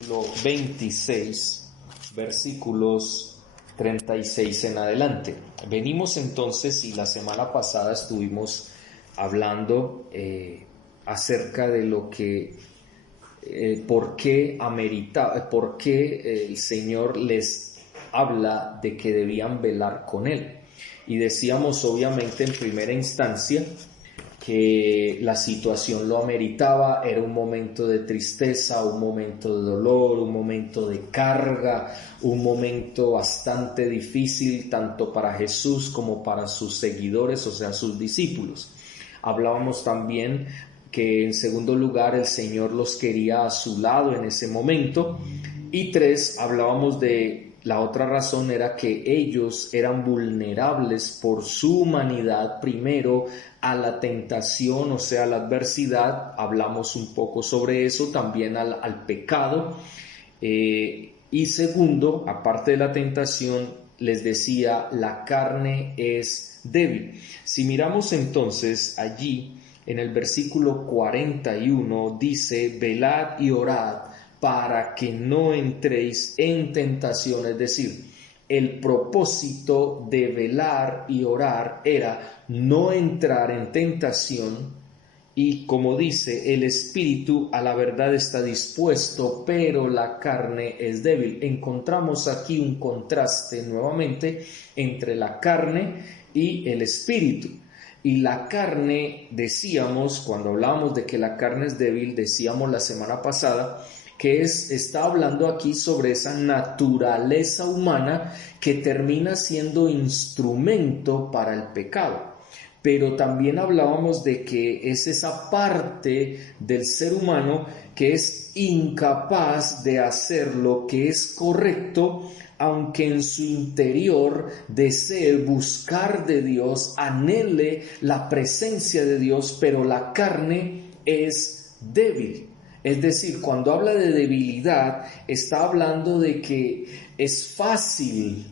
26, versículos 36 en adelante. Venimos entonces, y la semana pasada estuvimos hablando acerca de lo que, por qué el Señor les habla de que debían velar con Él. Y decíamos obviamente en primera instancia que la situación lo ameritaba, era un momento de tristeza, un momento de dolor, un momento de carga, un momento bastante difícil tanto para Jesús como para sus seguidores, o sea, sus discípulos. Hablábamos también que en segundo lugar el Señor los quería a su lado en ese momento. Y 3, hablábamos de la otra razón era que ellos eran vulnerables por su humanidad, primero a la tentación, o sea, a la adversidad. Hablamos un poco sobre eso, también al pecado. Y segundo, aparte de la tentación, les decía, la carne es débil. Si miramos entonces allí en el versículo 41, dice, velad y orad para que no entréis en tentación. Es decir, el propósito de velar y orar era no entrar en tentación, y como dice, el espíritu a la verdad está dispuesto, pero la carne es débil. Encontramos aquí un contraste nuevamente entre la carne y el espíritu. Y la carne, decíamos, cuando hablábamos de que la carne es débil, decíamos la semana pasada, que está hablando aquí sobre esa naturaleza humana que termina siendo instrumento para el pecado. Pero también hablábamos de que es esa parte del ser humano que es incapaz de hacer lo que es correcto, aunque en su interior desee buscar de Dios, anhele la presencia de Dios, pero la carne es débil. Es decir, cuando habla de debilidad, está hablando de que es fácil,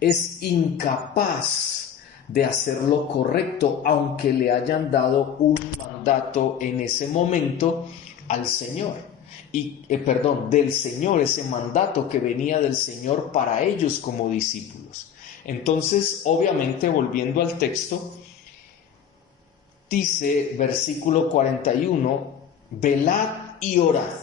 es incapaz de hacer lo correcto, aunque le hayan dado un mandato en ese momento al Señor. Del Señor, ese mandato que venía del Señor para ellos como discípulos. Entonces, obviamente, volviendo al texto, dice, versículo 41, velad y orad.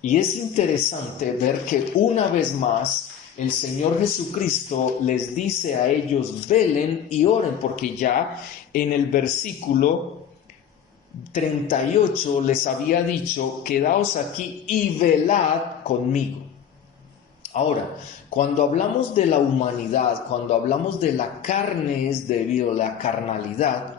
Y es interesante ver que una vez más el Señor Jesucristo les dice a ellos, velen y oren, porque ya en el versículo 38 les había dicho, quedaos aquí y velad conmigo. Ahora, cuando hablamos de la humanidad, cuando hablamos de la carne es debido a la carnalidad,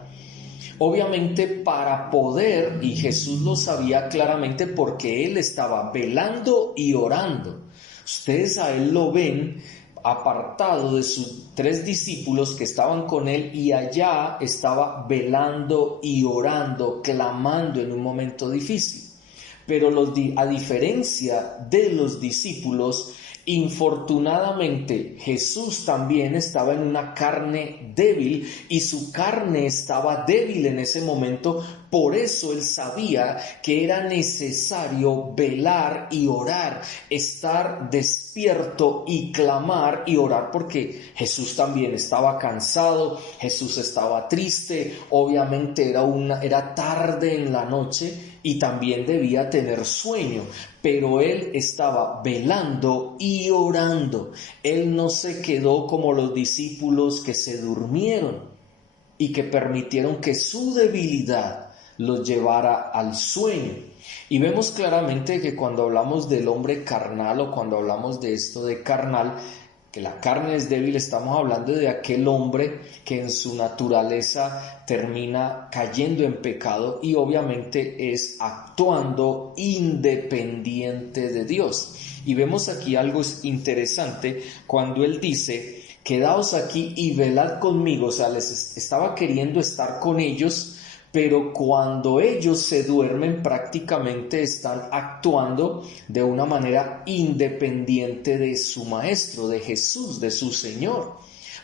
obviamente para poder, y Jesús lo sabía claramente porque Él estaba velando y orando. Ustedes a Él lo ven apartado de sus 3 discípulos que estaban con Él, y allá estaba velando y orando, clamando en un momento difícil. Pero a diferencia de los discípulos, infortunadamente Jesús también estaba en una carne débil, y su carne estaba débil en ese momento. Por eso Él sabía que era necesario velar y orar, estar despierto y clamar y orar, porque Jesús también estaba cansado, Jesús estaba triste, obviamente era tarde en la noche y también debía tener sueño, pero Él estaba velando y orando. Él no se quedó como los discípulos que se durmieron y que permitieron que su debilidad los llevara al sueño. Y vemos claramente que cuando hablamos del hombre carnal, o cuando hablamos de esto de carnal, que la carne es débil, estamos hablando de aquel hombre que en su naturaleza termina cayendo en pecado y obviamente es actuando independiente de Dios. Y vemos aquí algo interesante cuando Él dice, quedaos aquí y velad conmigo. O sea, les estaba queriendo estar con ellos, pero cuando ellos se duermen prácticamente están actuando de una manera independiente de su maestro, de Jesús, de su Señor.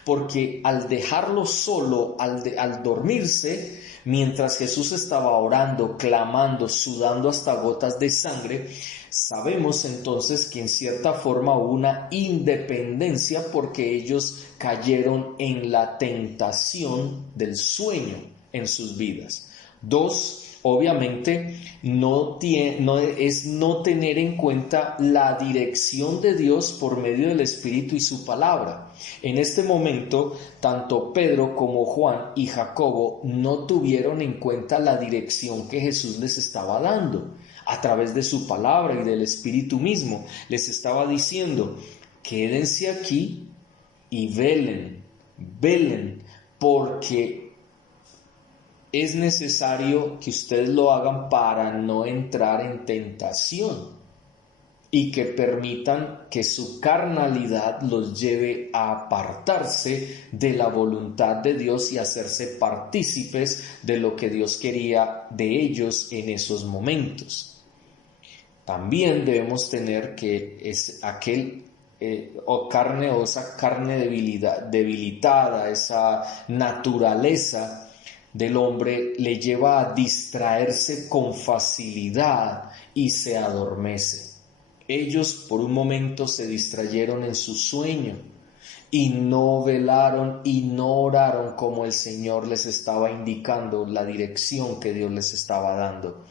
porque al dejarlo solo, al dormirse, mientras Jesús estaba orando, clamando, sudando hasta gotas de sangre, sabemos entonces que en cierta forma hubo una independencia porque ellos cayeron en la tentación del sueño en sus vidas. Dos, obviamente no es no tener en cuenta la dirección de Dios por medio del Espíritu y su palabra. En este momento, tanto Pedro como Juan y Jacobo no tuvieron en cuenta la dirección que Jesús les estaba dando a través de su palabra y del Espíritu mismo. Les estaba diciendo: quédense aquí y velen, porque es necesario que ustedes lo hagan para no entrar en tentación y que permitan que su carnalidad los lleve a apartarse de la voluntad de Dios y hacerse partícipes de lo que Dios quería de ellos en esos momentos. También debemos tener que es aquel esa carne debilitada, esa naturaleza del hombre le lleva a distraerse con facilidad y se adormece. Ellos por un momento se distrayeron en su sueño y no velaron y no oraron como el Señor les estaba indicando, la dirección que Dios les estaba dando.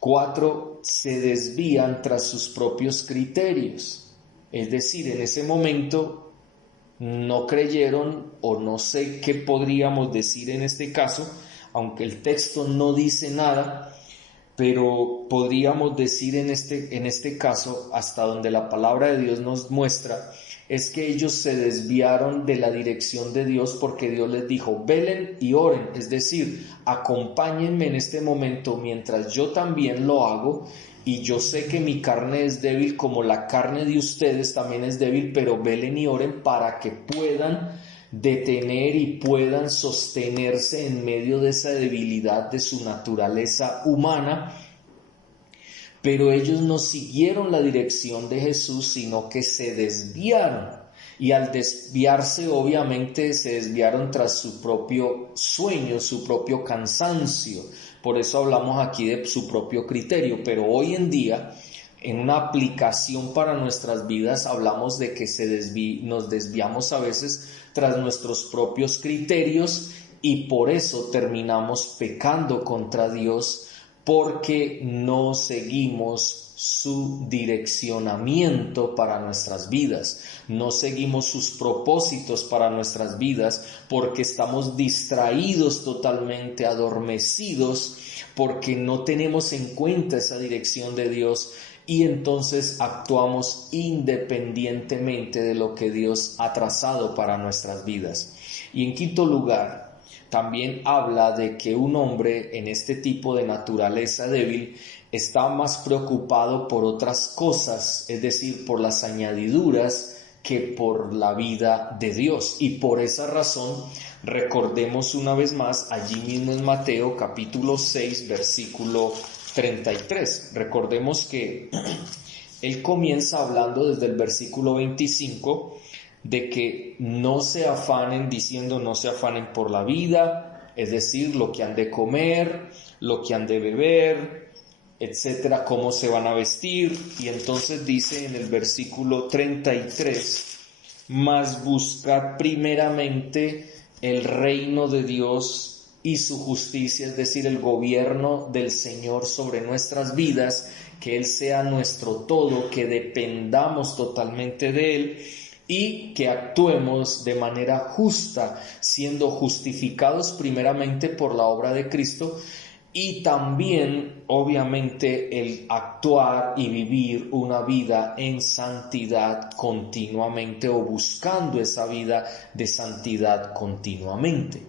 4, se desvían tras sus propios criterios. Es decir, en ese momento no creyeron, o no sé qué podríamos decir en este caso, aunque el texto no dice nada, pero podríamos decir en este caso, hasta donde la palabra de Dios nos muestra, es que ellos se desviaron de la dirección de Dios porque Dios les dijo: velen y oren, es decir, acompáñenme en este momento mientras yo también lo hago, y yo sé que mi carne es débil como la carne de ustedes también es débil, pero velen y oren para que puedan detener y puedan sostenerse en medio de esa debilidad de su naturaleza humana. Pero ellos no siguieron la dirección de Jesús, sino que se desviaron. Y al desviarse, obviamente, se desviaron tras su propio sueño, su propio cansancio. Por eso hablamos aquí de su propio criterio. Pero hoy en día, en una aplicación para nuestras vidas, hablamos de que nos desviamos a veces tras nuestros propios criterios y por eso terminamos pecando contra Dios, porque no seguimos su direccionamiento para nuestras vidas, no seguimos sus propósitos para nuestras vidas, porque estamos distraídos totalmente, adormecidos, porque no tenemos en cuenta esa dirección de Dios y entonces actuamos independientemente de lo que Dios ha trazado para nuestras vidas. Y en quinto lugar, también habla de que un hombre en este tipo de naturaleza débil está más preocupado por otras cosas, es decir, por las añadiduras, que por la vida de Dios. Y por esa razón, recordemos una vez más, allí mismo en Mateo capítulo 6, versículo 33. Recordemos que él comienza hablando desde el versículo 25, de que no se afanen, diciendo: no se afanen por la vida, es decir, lo que han de comer, lo que han de beber, etcétera, cómo se van a vestir. Y entonces dice en el versículo 33, mas buscad primeramente el reino de Dios y su justicia, es decir, el gobierno del Señor sobre nuestras vidas, que Él sea nuestro todo, que dependamos totalmente de Él, y que actuemos de manera justa, siendo justificados primeramente por la obra de Cristo, y también obviamente el actuar y vivir una vida en santidad continuamente, o buscando esa vida de santidad continuamente.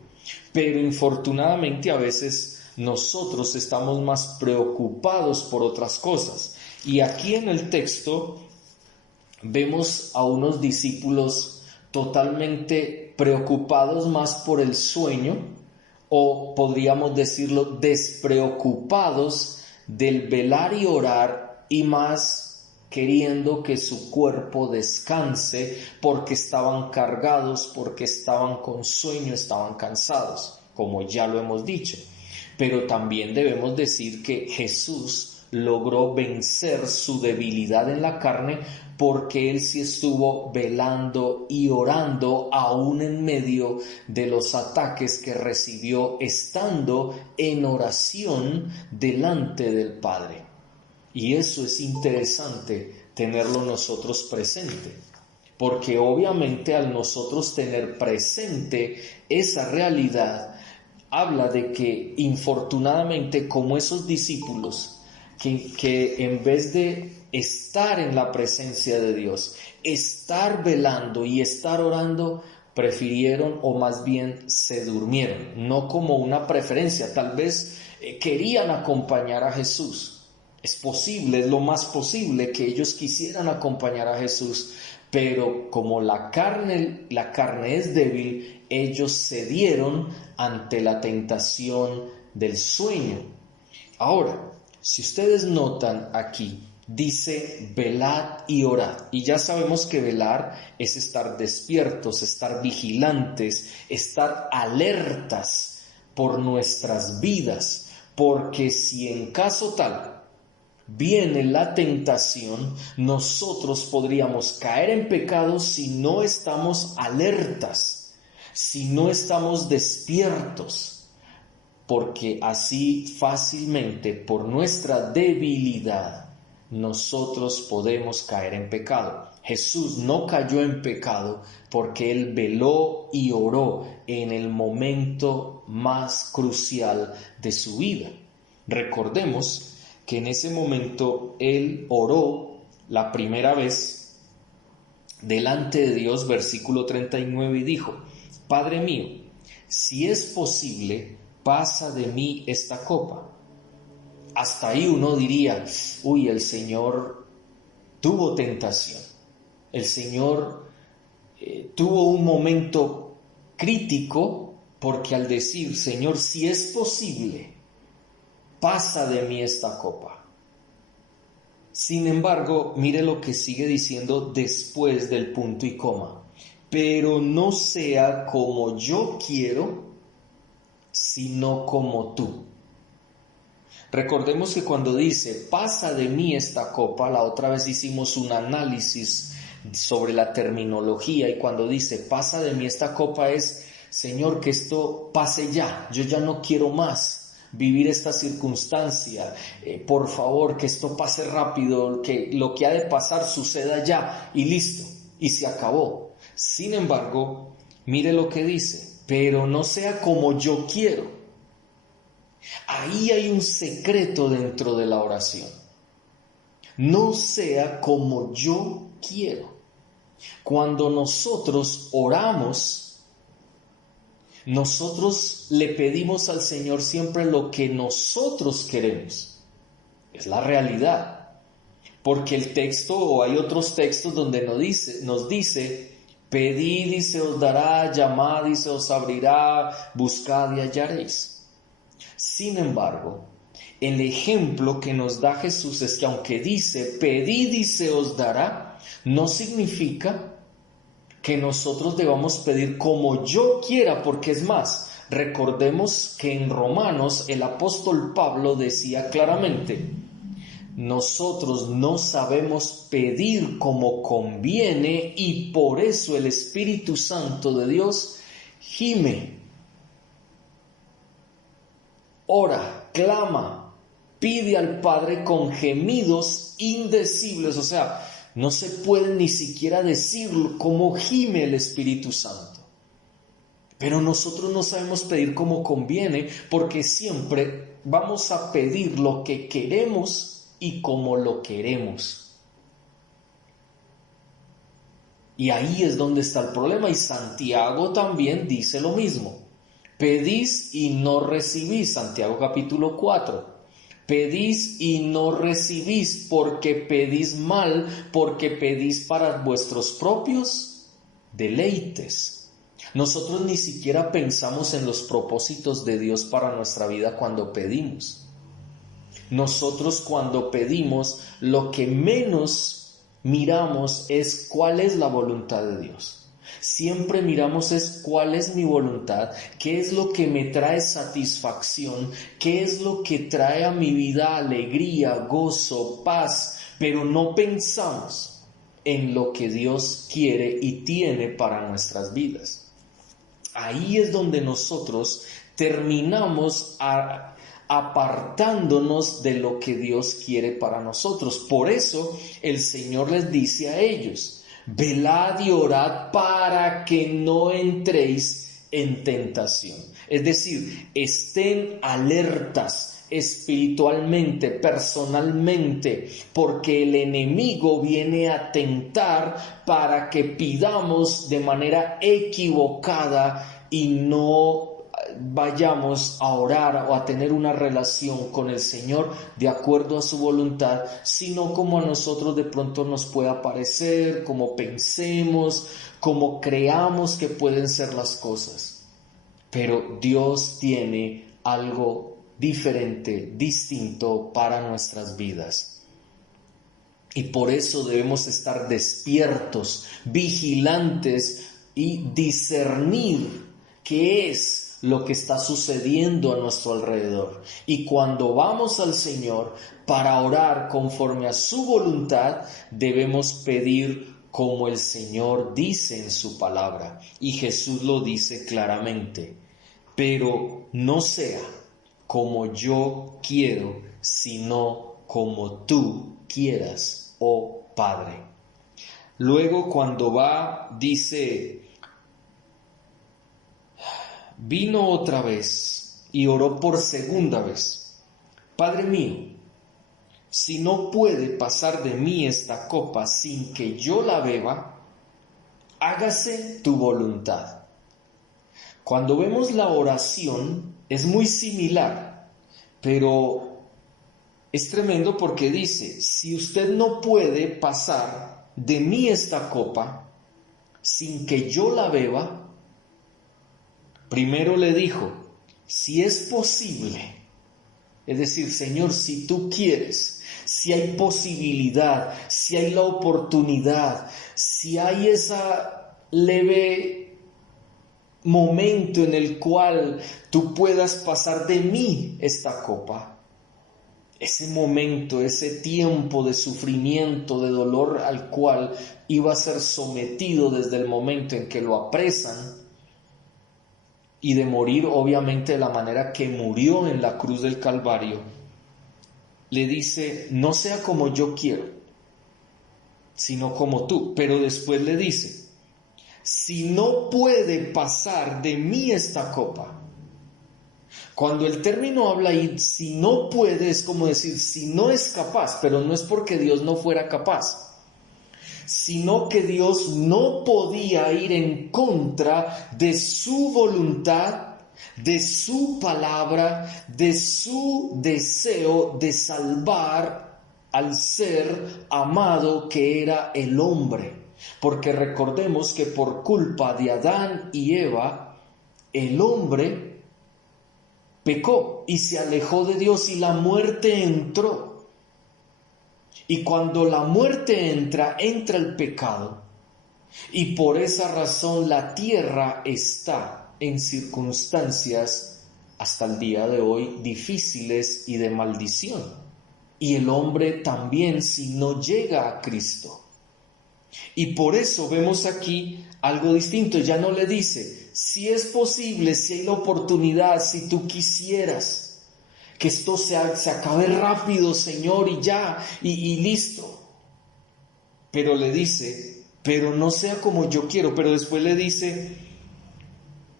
Pero infortunadamente a veces nosotros estamos más preocupados por otras cosas, y aquí en el texto vemos a unos discípulos totalmente preocupados más por el sueño, o podríamos decirlo, despreocupados del velar y orar, y más queriendo que su cuerpo descanse porque estaban cargados, porque estaban con sueño, estaban cansados, como ya lo hemos dicho. Pero también debemos decir que Jesús logró vencer su debilidad en la carne porque Él sí estuvo velando y orando aún en medio de los ataques que recibió estando en oración delante del Padre. Y eso es interesante tenerlo nosotros presente, porque obviamente al nosotros tener presente esa realidad, habla de que infortunadamente como esos discípulos que en vez de estar en la presencia de Dios, estar velando y estar orando, prefirieron o más bien se durmieron, no como una preferencia, tal vez querían acompañar a Jesús. Es posible, es lo más posible que ellos quisieran acompañar a Jesús, pero como la carne es débil, ellos cedieron ante la tentación del sueño. Ahora, si ustedes notan aquí, dice velad y orad. Y ya sabemos que velar es estar despiertos, estar vigilantes, estar alertas por nuestras vidas. Porque si en caso tal viene la tentación, nosotros podríamos caer en pecado si no estamos alertas, si no estamos despiertos. Porque así fácilmente, por nuestra debilidad, nosotros podemos caer en pecado. Jesús no cayó en pecado porque Él veló y oró en el momento más crucial de su vida. Recordemos que en ese momento Él oró la primera vez delante de Dios, versículo 39, y dijo: Padre mío, si es posible, pasa de mí esta copa. Hasta ahí uno diría, uy, el Señor tuvo tentación. El Señor tuvo un momento crítico porque al decir, Señor, si es posible, pasa de mí esta copa. Sin embargo, mire lo que sigue diciendo después del punto y coma. Pero no sea como yo quiero, sino como tú. Recordemos que cuando dice, pasa de mí esta copa, la otra vez hicimos un análisis sobre la terminología, y cuando dice, pasa de mí esta copa es, Señor, que esto pase ya, yo ya no quiero más vivir esta circunstancia, por favor, que esto pase rápido, que lo que ha de pasar suceda ya, y listo, y se acabó. Sin embargo, mire lo que dice, pero no sea como yo quiero. Ahí hay un secreto dentro de la oración. No sea como yo quiero. Cuando nosotros oramos, nosotros le pedimos al Señor siempre lo que nosotros queremos. Es la realidad. Porque el texto, o hay otros textos donde nos dice, pedid y se os dará, llamad y se os abrirá, buscad y hallaréis. Sin embargo, el ejemplo que nos da Jesús es que aunque dice, pedid y se os dará, no significa que nosotros debamos pedir como yo quiera, porque es más, recordemos que en Romanos el apóstol Pablo decía claramente, nosotros no sabemos pedir como conviene y por eso el Espíritu Santo de Dios gime, ora, clama, pide al Padre con gemidos indecibles. O sea, no se puede ni siquiera decir cómo gime el Espíritu Santo. Pero nosotros no sabemos pedir como conviene porque siempre vamos a pedir lo que queremos y como lo queremos. Y ahí es donde está el problema. Y Santiago también dice lo mismo. Pedís y no recibís, Santiago capítulo 4. Pedís y no recibís porque pedís mal, porque pedís para vuestros propios deleites. Nosotros ni siquiera pensamos en los propósitos de Dios para nuestra vida cuando pedimos. Nosotros cuando pedimos, lo que menos miramos es cuál es la voluntad de Dios. Siempre miramos es cuál es mi voluntad, qué es lo que me trae satisfacción, qué es lo que trae a mi vida alegría, gozo, paz, pero no pensamos en lo que Dios quiere y tiene para nuestras vidas. Ahí es donde nosotros terminamos apartándonos de lo que Dios quiere para nosotros. Por eso el Señor les dice a ellos: velad y orad para que no entréis en tentación. Es decir, estén alertas espiritualmente, personalmente, porque el enemigo viene a tentar para que pidamos de manera equivocada y no vayamos a orar o a tener una relación con el Señor de acuerdo a su voluntad, sino como a nosotros de pronto nos pueda parecer, como pensemos, como creamos que pueden ser las cosas. Pero Dios tiene algo diferente, distinto para nuestras vidas. Y por eso debemos estar despiertos, vigilantes y discernir qué es lo que está sucediendo a nuestro alrededor. Y cuando vamos al Señor para orar conforme a su voluntad, debemos pedir como el Señor dice en su palabra. Y Jesús lo dice claramente: pero no sea como yo quiero, sino como tú quieras, oh Padre. Luego, cuando va, dice: vino otra vez y oró por segunda vez: Padre mío, si no puede pasar de mí esta copa sin que yo la beba, hágase tu voluntad. Cuando vemos la oración es muy similar, pero es tremendo porque dice: si usted no puede pasar de mí esta copa sin que yo la beba. Primero le dijo: si es posible, es decir, Señor, si tú quieres, si hay posibilidad, si hay la oportunidad, si hay esa leve momento en el cual tú puedas pasar de mí esta copa, ese momento, ese tiempo de sufrimiento, de dolor al cual iba a ser sometido desde el momento en que lo apresan, y de morir obviamente de la manera que murió en la cruz del Calvario, le dice: no sea como yo quiero, sino como tú. Pero después le dice: si no puede pasar de mí esta copa. Cuando el término habla ahí, si no puede, es como decir, si no es capaz, pero no es porque Dios no fuera capaz, sino que Dios no podía ir en contra de su voluntad, de su palabra, de su deseo de salvar al ser amado que era el hombre. Porque recordemos que por culpa de Adán y Eva, el hombre pecó y se alejó de Dios y la muerte entró. Y cuando la muerte entra el pecado, y por esa razón la tierra está en circunstancias hasta el día de hoy difíciles y de maldición. Y el hombre también, si no llega a Cristo. Y por eso vemos aquí algo distinto. Ya no le dice: si es posible, si hay la oportunidad, si tú quisieras que esto se acabe rápido, Señor, y ya, y listo. Pero le dice: pero no sea como yo quiero. Pero después le dice: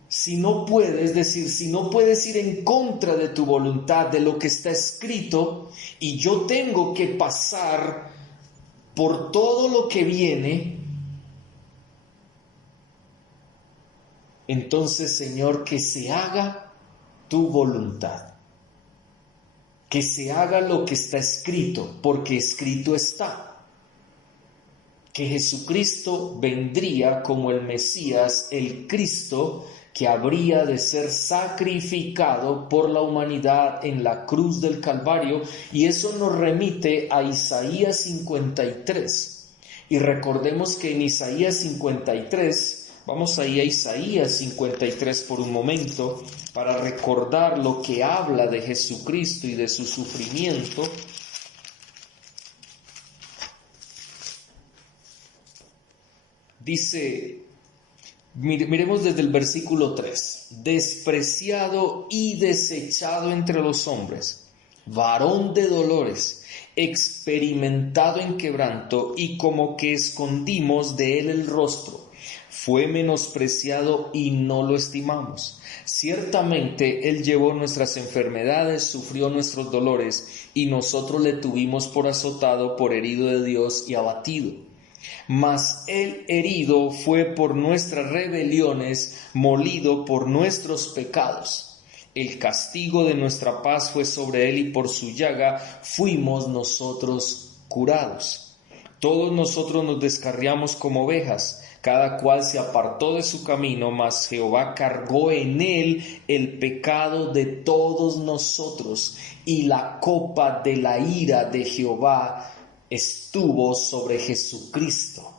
si no puedes, es decir, si no puedes ir en contra de tu voluntad, de lo que está escrito, y yo tengo que pasar por todo lo que viene, entonces, Señor, que se haga tu voluntad. Que se haga lo que está escrito, porque escrito está. Que Jesucristo vendría como el Mesías, el Cristo, que habría de ser sacrificado por la humanidad en la cruz del Calvario. Y eso nos remite a Isaías 53. Y recordemos que en Isaías 53, vamos ahí a Isaías 53 por un momento, para recordar lo que habla de Jesucristo y de su sufrimiento. Dice, miremos desde el versículo 3, despreciado y desechado entre los hombres, varón de dolores, experimentado en quebranto, y como que escondimos de él el rostro. Fue menospreciado y no lo estimamos. Ciertamente él llevó nuestras enfermedades, sufrió nuestros dolores, y nosotros le tuvimos por azotado, por herido de Dios y abatido. Mas el herido fue por nuestras rebeliones, molido por nuestros pecados. El castigo de nuestra paz fue sobre él, y por su llaga fuimos nosotros curados. Todos nosotros nos descarriamos como ovejas, cada cual se apartó de su camino, mas Jehová cargó en él el pecado de todos nosotros, y la copa de la ira de Jehová estuvo sobre Jesucristo.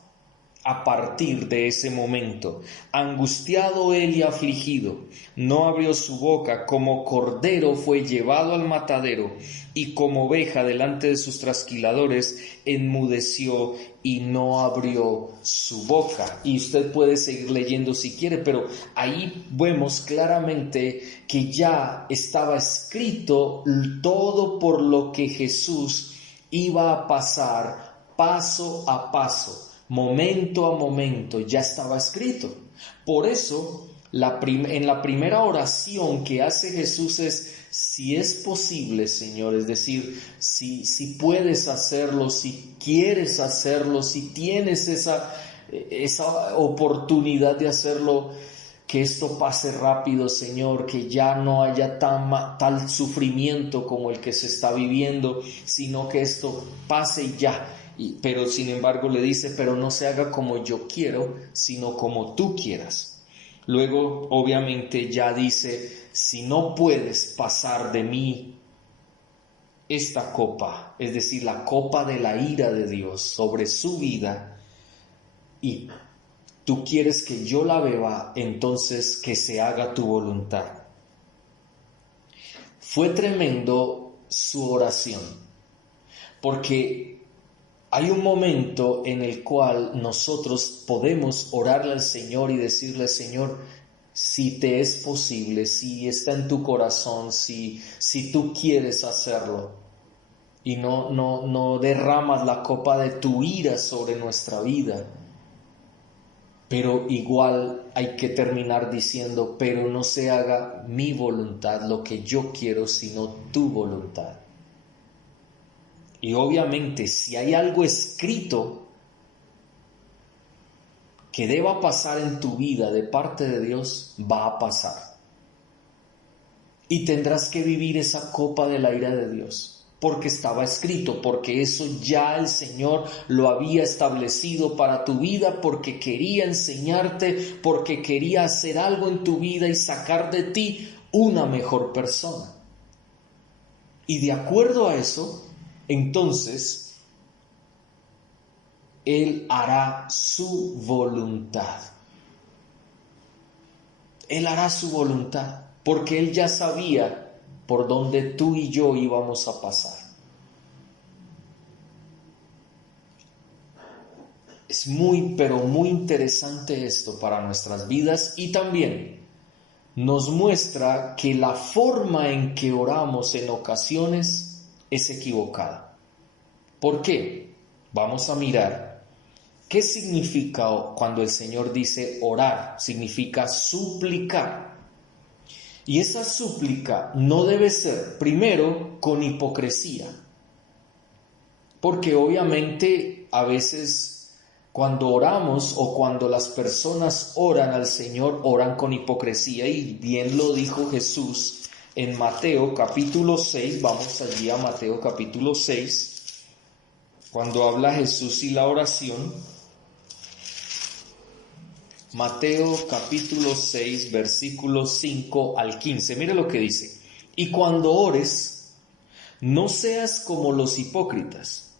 A partir de ese momento, angustiado él y afligido, no abrió su boca, como cordero fue llevado al matadero, y como oveja delante de sus trasquiladores, enmudeció y no abrió su boca. Y usted puede seguir leyendo si quiere, pero ahí vemos claramente que ya estaba escrito todo por lo que Jesús iba a pasar paso a paso. Momento a momento, ya estaba escrito. Por eso, en la primera oración que hace Jesús es, si es posible, Señor, es decir, si puedes hacerlo, si quieres hacerlo, si tienes esa oportunidad de hacerlo, que esto pase rápido, Señor, que ya no haya tal sufrimiento como el que se está viviendo, sino que esto pase ya. Pero sin embargo le dice, pero no se haga como yo quiero, sino como tú quieras. Luego, obviamente, ya dice, si no puedes pasar de mí esta copa, es decir, la copa de la ira de Dios sobre su vida, y tú quieres que yo la beba, entonces que se haga tu voluntad. Fue tremendo su oración, porque hay un momento en el cual nosotros podemos orarle al Señor y decirle, Señor, si te es posible, si está en tu corazón, si tú quieres hacerlo, y no derramas la copa de tu ira sobre nuestra vida. Pero igual hay que terminar diciendo, pero no se haga mi voluntad, lo que yo quiero, sino tu voluntad. Y obviamente, si hay algo escrito que deba pasar en tu vida de parte de Dios, va a pasar. Y tendrás que vivir esa copa de la ira de Dios, porque estaba escrito, porque eso ya el Señor lo había establecido para tu vida, porque quería enseñarte, porque quería hacer algo en tu vida y sacar de ti una mejor persona. Y de acuerdo a eso, entonces, Él hará su voluntad. Él hará su voluntad, porque Él ya sabía por dónde tú y yo íbamos a pasar. Es muy, pero muy interesante esto para nuestras vidas, y también nos muestra que la forma en que oramos en ocasiones es equivocada. ¿Por qué? Vamos a mirar qué significa cuando el Señor dice orar. Significa suplicar. Y esa súplica no debe ser, primero, con hipocresía. Porque obviamente a veces cuando oramos o cuando las personas oran al Señor, oran con hipocresía. Y bien lo dijo Jesús en Mateo capítulo 6. Vamos allí a Mateo capítulo 6. Cuando habla Jesús y la oración, Mateo capítulo 6, versículos 5 al 15. Mira lo que dice. Y cuando ores, no seas como los hipócritas.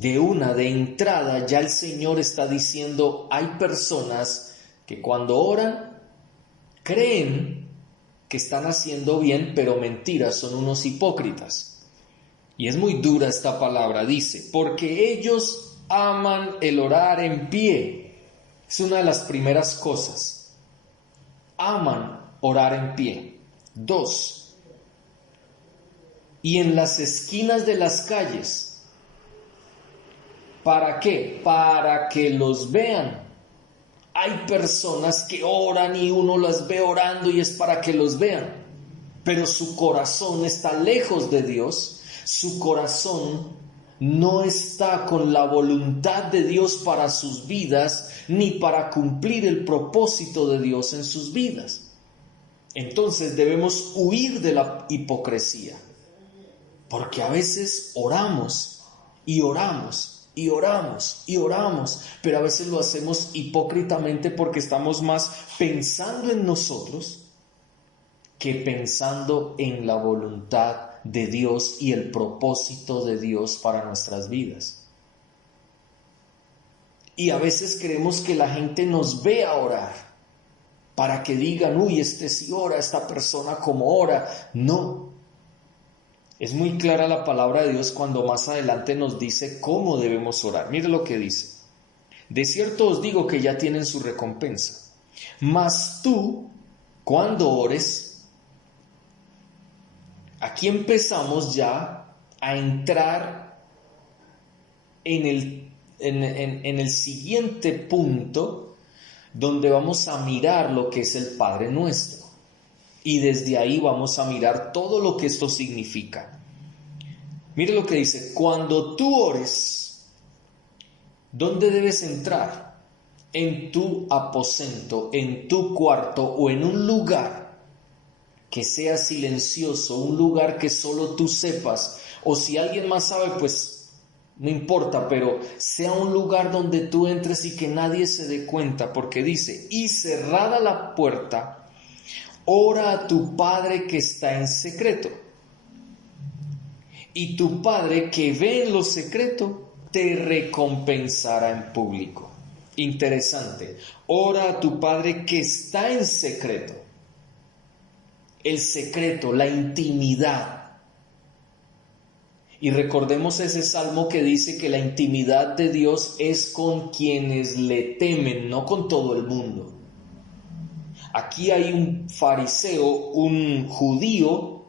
de entrada, ya el Señor está diciendo, hay personas que cuando oran, creen que están haciendo bien, pero mentiras, son unos hipócritas. Y es muy dura esta palabra, dice, porque ellos aman el orar en pie. Es una de las primeras cosas. Aman orar en pie. 2. Y en las esquinas de las calles. ¿Para qué? Para que los vean. Hay personas que oran y uno las ve orando y es para que los vean. Pero su corazón está lejos de Dios. Su corazón no está con la voluntad de Dios para sus vidas, ni para cumplir el propósito de Dios en sus vidas. Entonces debemos huir de la hipocresía, porque a veces oramos y oramos y oramos y oramos, pero a veces lo hacemos hipócritamente porque estamos más pensando en nosotros que pensando en la voluntad de Dios y el propósito de Dios para nuestras vidas. Y a veces queremos que la gente nos vea orar para que digan, uy, este sí ora, esta persona como ora. No. Es muy clara la palabra de Dios cuando más adelante nos dice cómo debemos orar. Mire lo que dice. De cierto os digo que ya tienen su recompensa. Mas tú, cuando ores, aquí empezamos ya a entrar en el siguiente punto donde vamos a mirar lo que es el Padre Nuestro. Y desde ahí vamos a mirar todo lo que esto significa. Mire lo que dice, cuando tú ores, ¿dónde debes entrar? En tu aposento, en tu cuarto o en un lugar que sea silencioso, un lugar que solo tú sepas, o si alguien más sabe, pues no importa, pero sea un lugar donde tú entres y que nadie se dé cuenta, porque dice, y cerrada la puerta, ora a tu Padre que está en secreto, y tu Padre que ve en lo secreto, te recompensará en público. Interesante, ora a tu Padre que está en secreto. El secreto, la intimidad. Y recordemos ese salmo que dice que la intimidad de Dios es con quienes le temen, no con todo el mundo. Aquí hay un fariseo, un judío,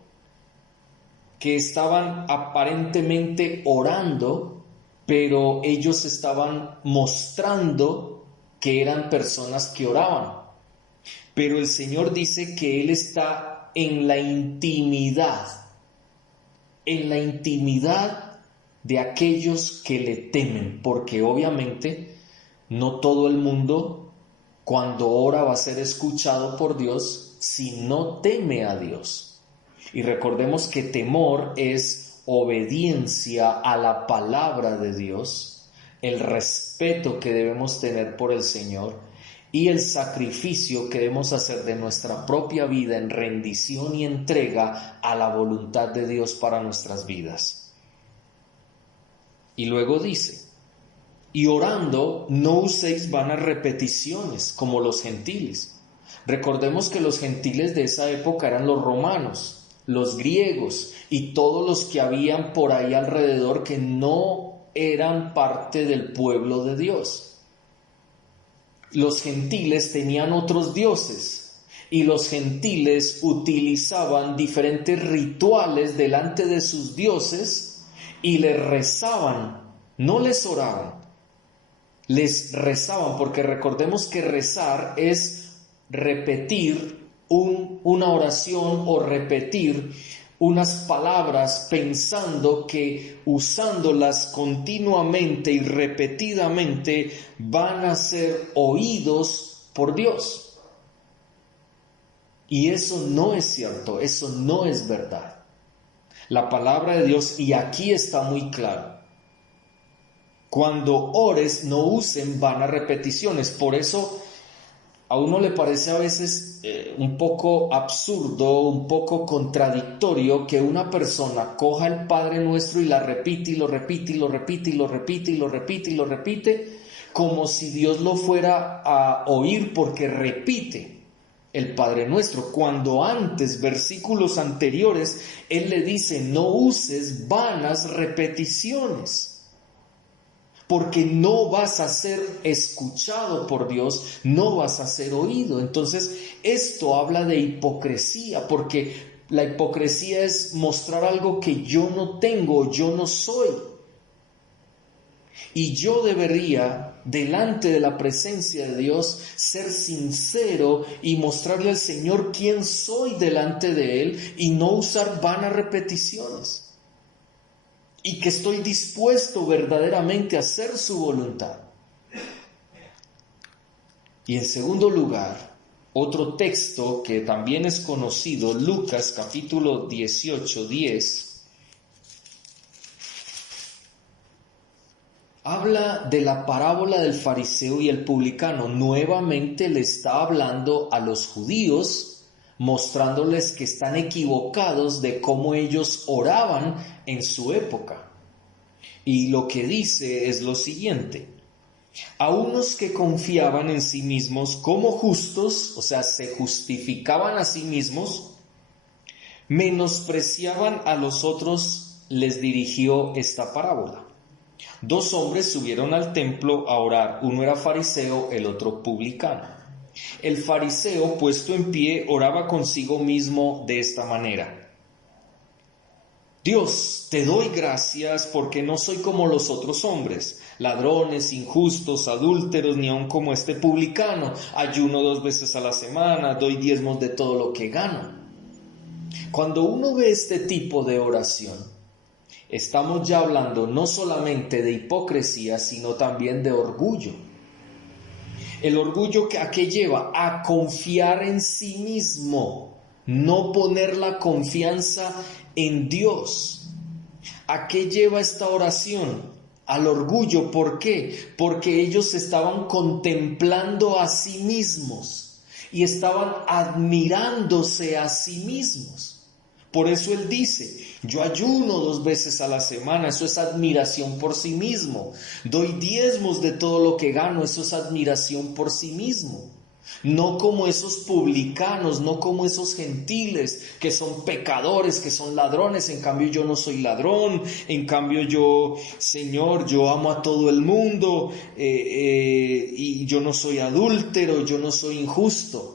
que estaban aparentemente orando, pero ellos estaban mostrando que eran personas que oraban. Pero el Señor dice que Él está en la intimidad de aquellos que le temen, porque obviamente no todo el mundo cuando ora va a ser escuchado por Dios si no teme a Dios. Y recordemos que temor es obediencia a la palabra de Dios, el respeto que debemos tener por el Señor y el sacrificio que debemos hacer de nuestra propia vida en rendición y entrega a la voluntad de Dios para nuestras vidas. Y luego dice, y orando no uséis vanas repeticiones como los gentiles. Recordemos que los gentiles de esa época eran los romanos, los griegos y todos los que habían por ahí alrededor que no eran parte del pueblo de Dios. Los gentiles tenían otros dioses y los gentiles utilizaban diferentes rituales delante de sus dioses y les rezaban, no les oraban, les rezaban, porque recordemos que rezar es repetir una oración o repetir unas palabras pensando que usándolas continuamente y repetidamente van a ser oídos por Dios. Y eso no es cierto, eso no es verdad. La palabra de Dios, y aquí está muy claro, cuando ores no usen vanas repeticiones. Por eso a uno le parece a veces un poco absurdo, un poco contradictorio que una persona coja el Padre Nuestro y la repite y lo repite y lo repite y lo repite y lo repite y lo repite, como si Dios lo fuera a oír porque repite el Padre Nuestro, cuando antes, versículos anteriores, Él le dice: no uses vanas repeticiones, porque no vas a ser escuchado por Dios, no vas a ser oído. Entonces, esto habla de hipocresía, porque la hipocresía es mostrar algo que yo no tengo, yo no soy. Y yo debería, delante de la presencia de Dios, ser sincero y mostrarle al Señor quién soy delante de Él y no usar vanas repeticiones. Y que estoy dispuesto verdaderamente a hacer su voluntad. Y en segundo lugar, otro texto que también es conocido, Lucas capítulo 18, 10, habla de la parábola del fariseo y el publicano. Nuevamente le está hablando a los judíos, mostrándoles que están equivocados de cómo ellos oraban en su época. Y lo que dice es lo siguiente: a unos que confiaban en sí mismos como justos, o sea, se justificaban a sí mismos, menospreciaban a los otros, les dirigió esta parábola. 2 hombres subieron al templo a orar, uno era fariseo, el otro publicano. El fariseo, puesto en pie, oraba consigo mismo de esta manera: Dios, te doy gracias porque no soy como los otros hombres, ladrones, injustos, adúlteros, ni aun como este publicano. Ayuno 2 veces a la semana, doy diezmos de todo lo que gano. Cuando uno ve este tipo de oración, estamos ya hablando no solamente de hipocresía, sino también de orgullo. El orgullo, ¿a qué lleva? A confiar en sí mismo, no poner la confianza en Dios. ¿A qué lleva esta oración? Al orgullo. ¿Por qué? Porque ellos estaban contemplando a sí mismos y estaban admirándose a sí mismos. Por eso él dice: yo ayuno 2 veces a la semana, eso es admiración por sí mismo. Doy diezmos de todo lo que gano, eso es admiración por sí mismo. No como esos publicanos, no como esos gentiles que son pecadores, que son ladrones. En cambio yo no soy ladrón, en cambio yo, Señor, yo amo a todo el mundo, y yo no soy adúltero, yo no soy injusto.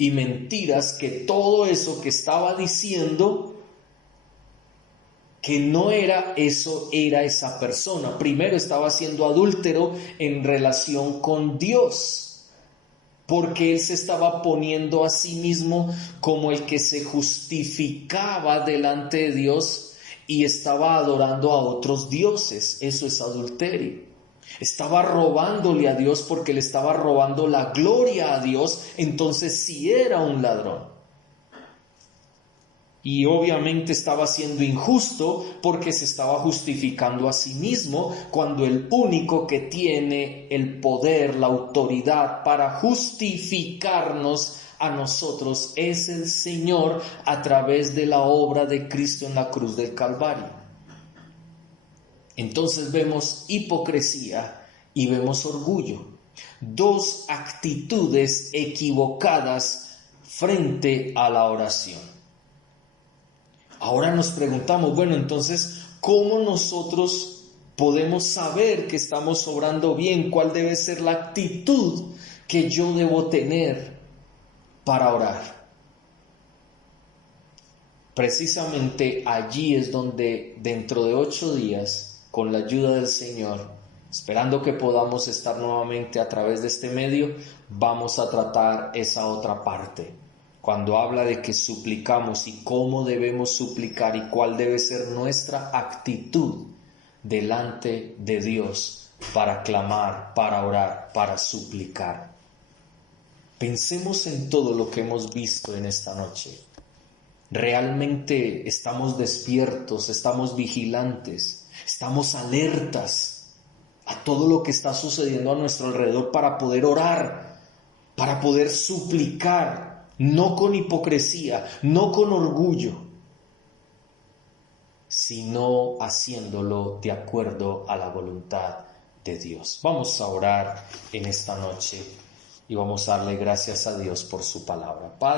Y mentiras, que todo eso que estaba diciendo, que no era eso, era esa persona. Primero estaba siendo adúltero en relación con Dios, porque él se estaba poniendo a sí mismo como el que se justificaba delante de Dios y estaba adorando a otros dioses. Eso es adulterio. Estaba robándole a Dios porque le estaba robando la gloria a Dios, entonces sí era un ladrón. Y obviamente estaba siendo injusto porque se estaba justificando a sí mismo, cuando el único que tiene el poder, la autoridad para justificarnos a nosotros es el Señor a través de la obra de Cristo en la cruz del Calvario. Entonces vemos hipocresía y vemos orgullo. 2 actitudes equivocadas frente a la oración. Ahora nos preguntamos, bueno, entonces, ¿cómo nosotros podemos saber que estamos orando bien? ¿Cuál debe ser la actitud que yo debo tener para orar? Precisamente allí es donde dentro de 8 días, con la ayuda del Señor, esperando que podamos estar nuevamente a través de este medio, vamos a tratar esa otra parte. Cuando habla de que suplicamos y cómo debemos suplicar y cuál debe ser nuestra actitud delante de Dios para clamar, para orar, para suplicar. Pensemos en todo lo que hemos visto en esta noche. ¿Realmente estamos despiertos, estamos vigilantes, estamos alertas a todo lo que está sucediendo a nuestro alrededor para poder orar, para poder suplicar, no con hipocresía, no con orgullo, sino haciéndolo de acuerdo a la voluntad de Dios. Vamos a orar en esta noche y vamos a darle gracias a Dios por su palabra. Padre,